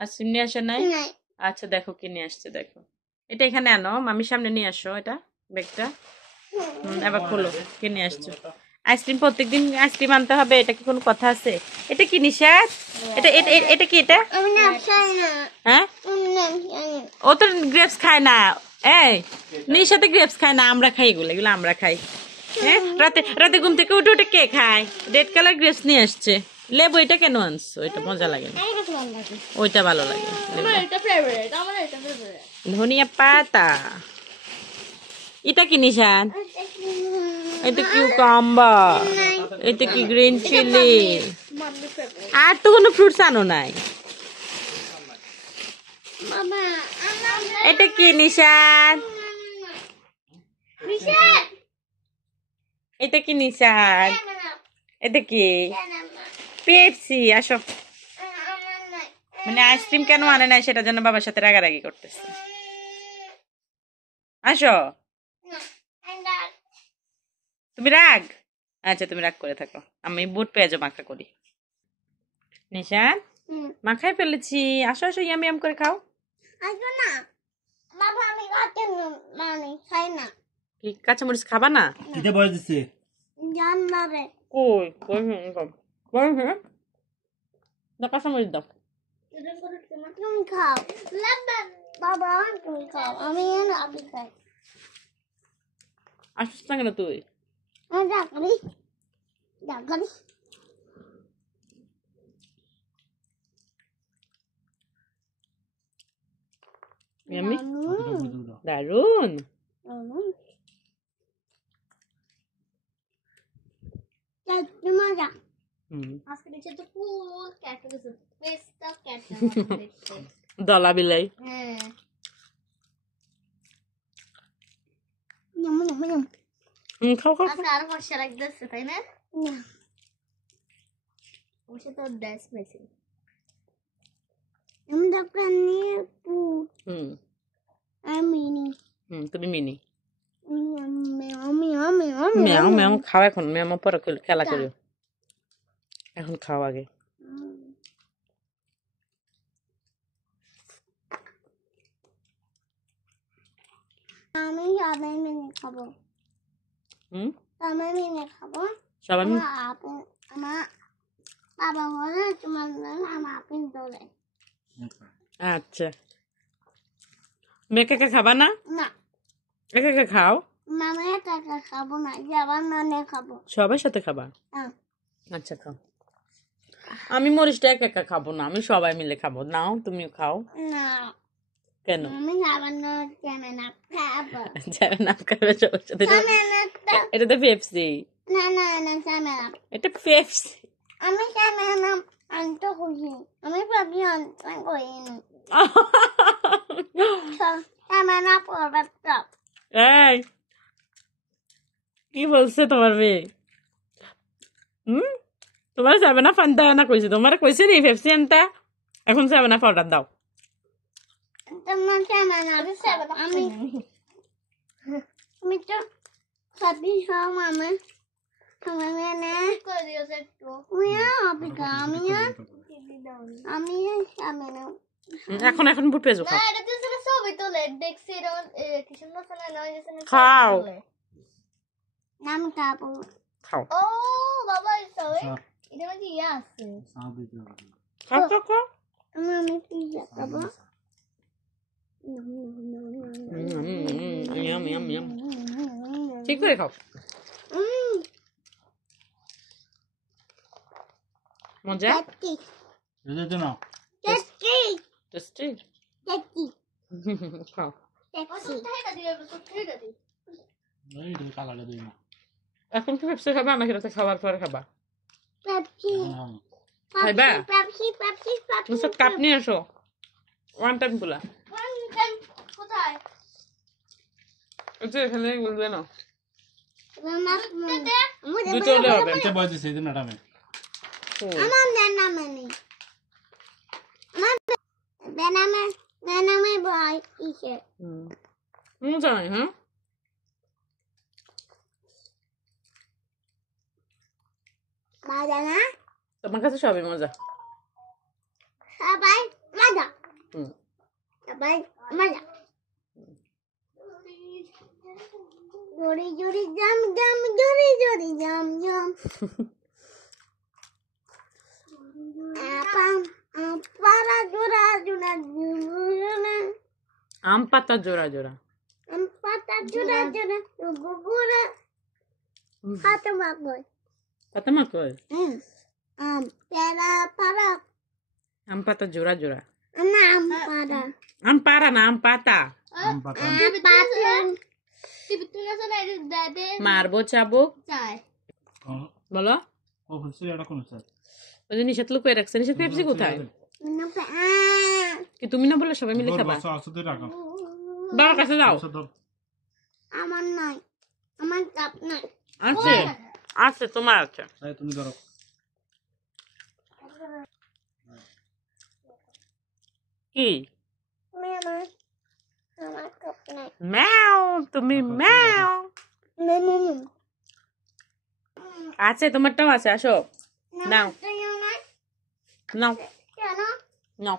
Ice cream নিয়ে আসে নাই? আচ্ছা দেখো কি নিয়ে আসছে দেখো। এটা এখানে আনো, মামির সামনে নিয়ে আসো এটা ব্যাগটা। এবার খোলো কি নিয়ে আসছো। আইসক্রিম প্রত্যেকদিন আইসক্রিম আনতে হবে, এটা কি কোনো কথা আছে? এটা কি নিশাদ? এটা এটা এটা কি এটা? হ্যাঁ ও তো গ্রেপস খায় না। এই নিশাতে গ্রেপস খায় না, আমরা খাই এগুলো, এগুলো আমরা খাই। হ্যাঁ রাতে রাতে ঘুম থেকে উঠে উঠে কে খায়? রেড কালার গ্রেপস নিয়ে আসছে। লেবু এটা কেন আনছো? এটা মজা লাগে না, ওইটা ভালো লাগে। ধনিয়া পাতা এটা কি নিশান? এটা কিউকাম্বার, এটা কি গ্রিন চিলি। আর তো কোনো ফ্রুটস আনো নাই। এটা কি নিশান? এটা কি নিশান? এটা কি পেপসি? আসো। মানে আইসক্রিম কেন আনে নাই সেটার জন্য বাবার সাথে রাগারাগি করতেছে। আসো। তুমি রাগ? আচ্ছা তুমি রাগ করে থাকো, আমি বুট পেঁয়াজও মাখা করি। নিশান মাখাই ফেলেছি, আসো আসো ইয়াম ইয়াম করে খাও। কি কাঁচামরিচ খাবা না? কই কই দাও কাঁচামরিচ দাও। আসিস না কেন তুই? দারুন। দলা বিলাই। খাও খাও আরো বর্ষা লাগতেছে তাই না? বসে তো ড্যান্স পেয়েছি তুমি মিনি ম্যাও ম্যাও খাও এখন, ম্যাও পরে খেলা করিও, এখন খাও আগে। আমি সবাই মিলে খাবো। সবাই মিলে খাবো। সবাই আমার বাবা বলে তোমার আমার আপেল তোলে। আচ্ছা একা একা খাবা না? না একা একা খাও। মামা একা একা খাবো না, যাবার মানে খাবো। সবার সাথে খাবা? আচ্ছা খাও। আমি মরিচটা একা একা খাবো না, আমি সবাই মিলে খাবো। নাও তুমিও খাও। না কেন? আমি সামান্য সেভেন আপ খাবো। সেভেন আপ খাবে সবার সাথে? এটা তো পেপসি। না না না সেভেন আপ, এটা পেপসি। আমি সেভেন আপ আনতে খুশি, আমি ভাবি আনতে করিনি। সেভেন আপ করবে তো। এই কি বলছে তোমার মেয়ে? তোমার সেভেন আপ আনতে না কইছে? তোমার কইছে নি পেপসি আনতে? এখন সেভেন আপ অর্ডার দাও। তোমার সেভেন আপ আমি আমি তো সবই সব মামা আমি না করে দিয়েছে একটু আমি এখন এখন বুট পেজো খাও। না এটা তো সবই তোলে দেখছি এরকম কি সুন্দর শোনা নয় যে খাও নাম খাবো। খাও ও বাবা সবে এটা মানে ইয়া আছে খাও খাও খাও। আমি পিজ্জা খাবো। ইয়াম ইয়াম ইয়াম ঠিক করে খাও। মজা? টেস্টি না টেস্টি টেস্টি টেস্টি খাও। এখন কি পেপসি খাবা নাকি রাতে খাবার পরে খাবা? পেপসি খাইবা? পেপসি পেপসি পেপসি সব কাপ নিয়ে এসো, ওয়ান টাইম গুলা। কোথায়? এটা এখানে বলবে না মুঝে দুটো হলে হবে। এটা বয়সে সেই দিন নামে আমার নামে নেই, আমার নামে বয় কিসে জানি। হ্যাঁ মজা না? তোমার কাছে সবই মজা। সবাই হুম আবার মজা জোরি জোরি জাম জাম জোরি জোরি জাম জাম আপাম পারা জোড়া জোড়া জোড়া আম পাতা জোড়া জোড়া পাতা জোড়া জোড়া গুগুরা হাতে মাগো পাতা মা কই পেরা পারা আম পাতা জোড়া জোড়া আম পারা আম পারা না আম পাতা পাতা টিভিতে গেছে না দাদে মারবো চাবো চাই বলো ও হচ্ছে এটা কোন স্যার ওই যে নিষেধ লুকিয়ে রাখছে নিষেধ পেপসি কোথায় কি তুমি না বলে সবাই মিলে খাবা বসা আছে রাখো বাবার কাছে যাও আমার নাই আমার কাপ নাই আছে আছে তোমার আছে তাই তুমি ধরো কি আমার কাপ নাই ম্যাও তুমি ম্যাও আছে তোমারটাও আছে আসো নাও নাও কেন নাও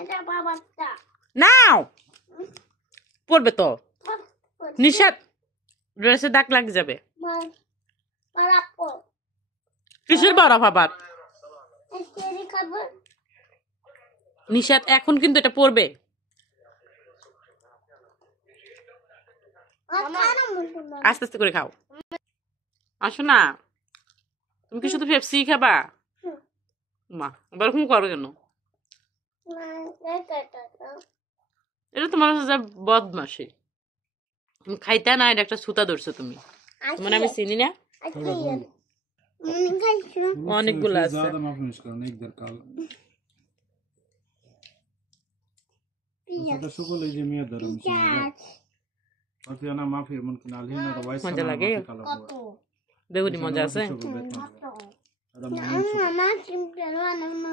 এটা বাবারটা নাও পড়বে তো নিষেধ ড্রেসে দাগ লাগে যাবে পারাপো কিসের বরফ আবার এসে খাবো নিষেধ এখন কিন্তু এটা পড়বে আস্তে আস্তে করে খাও আসো না তুমি কি শুধু পেপসি খাবা মা এবার এরকম করো কেন এটা তোমার কাছে যা বদমাসি তুমি খাইতে না এটা একটা সুতা ধরছো তুমি তোমার আমি চিনি না অনেকগুলো আছে ज्यादा माफ नहीं करना एक दर काल এটা সকল এই যে মেয়ে ধরো বাকি না মাফি মন কি নালি না ওয়াইস মজা লাগে বেগুনি মজা আছে এটা মানুষ মামা চিমটেলো না